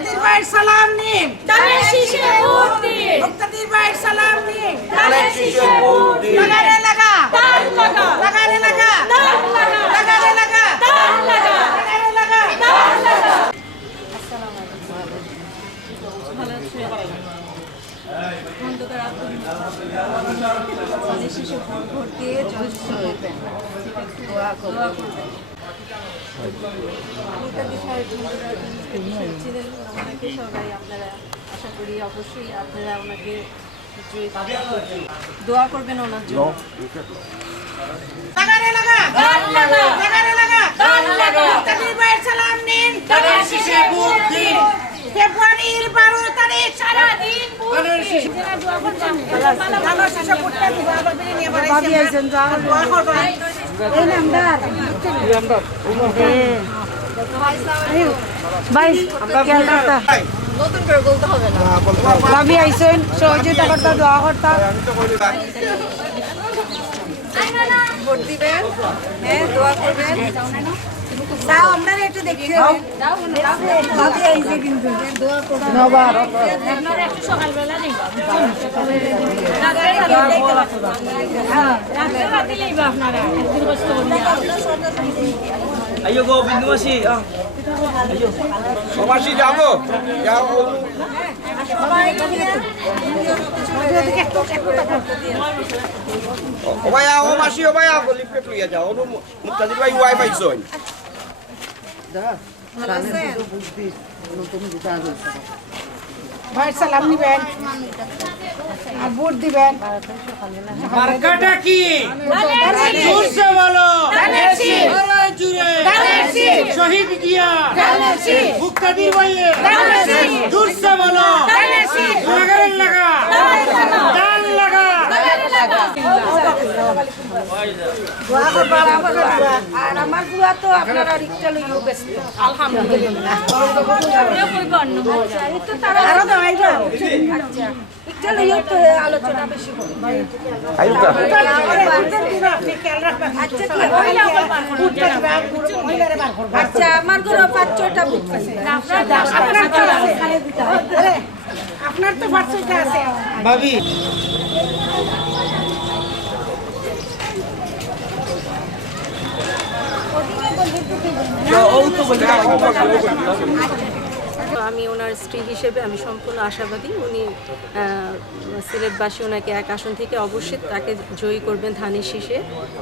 মুক্তাদির ভাইয়ের সালাম নিন, ধানের শীষে ভোট দিন। মুক্তাদির ভাইয়ের সালাম নিন, ধানের শীষে ভোট দিন। লাগারে লাগা, ধান লাগা, লাগারে লাগা, ধান লাগা, লাগারে লাগা, ধান লাগা, লাগারে লাগা। ধান লাগা। ওনাকে সবাই আপনারা আশা করি অবশ্যই আপনারা ওনাকে দোয়া করবেন ওনার জন্য। লাগারে লাগা, ধান লাগা, লাগারে লাগা, ধান লাগা, মুক্তাদির ভাইয়ের সালাম নিন, ধানের শীষে ভোট দিন। ফেব্রুয়ারির 12 তারিখ সারাদিন ভোট দিন। ধানের শীষে ভোটটা দিব, আবার বেরিয়ে নিয়ে বাড়াইছেন, দোয়া করবেন। নতুন করে বলতে হবে না। ভাবি আইছেন, সহযোগিতা করতে, দোয়া করতে। ভোট দিবেন, হ্যাঁ দোয়া করবেন। দাও আমরা একটু দেখি। ভাবি আইছে কিন্তু দোয়া করবেন। আপনারা একটু সকালবেলা নেই রাত্রে দিলেই বা আপনারা একদিন কষ্ট করুন। Ayo go bindu masih. Ah. Ayo. Oh, masih jago. Jago. Obaya, oh masih obaya. Aku lipet lu ya jauh. Tadi bayi wifi zone. ভালো আছেন? ভাইয়ের সালাম নিবেন আর ভোট দিবেন। Markata ki. Jurse bolo. ধানের শীষ, Aray jure. ধানের শীষ, Shahid kiya. ধানের শীষ, Muktadir bhaiye. ধানের শীষ, Jurse bolo. ধানের শীষ, Lagare laga. Dan laga. দোয়া করবেন। আর আমার বুয়া তো আপনারা রিক্সা লইও ব্যস্ত। আলহামদুলিল্লাহ আপনিও করবে অন্য আচ্ছা, এই তো তারা আরো দাঁড়াইবো। আচ্ছা, রিক্সা লইও তো আলোচনা বেশি হবে। Ayo dah. আপনি খেয়াল রাখবেন। আচ্ছা, কি মহিলা আবার বার করবে। ভোটটা দিবেন, মহিলারে বার করবেন। আচ্ছা, আমার ঘরে 5-6টা বুক আছে। আপনার তো আছে। আপনার তো বাচ্চাটা আছে। Babi. Oh tu boleh. আমি ওনার স্ত্রী হিসেবে আমি সম্পূর্ণ আশাবাদী উনি সিলেটবাসী ওনাকে এক আসন থেকে অবশ্যই তাকে জয়ী করবেন ধানের শীষে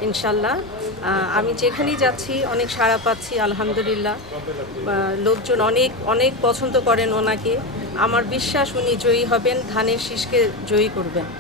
ইনশাল্লাহ। আমি যেখানেই যাচ্ছি অনেক সাড়া পাচ্ছি আলহামদুলিল্লাহ। লোকজন অনেক অনেক পছন্দ করেন ওনাকে। আমার বিশ্বাস উনি জয়ী হবেন, ধানের শীষকে জয়ী করবেন।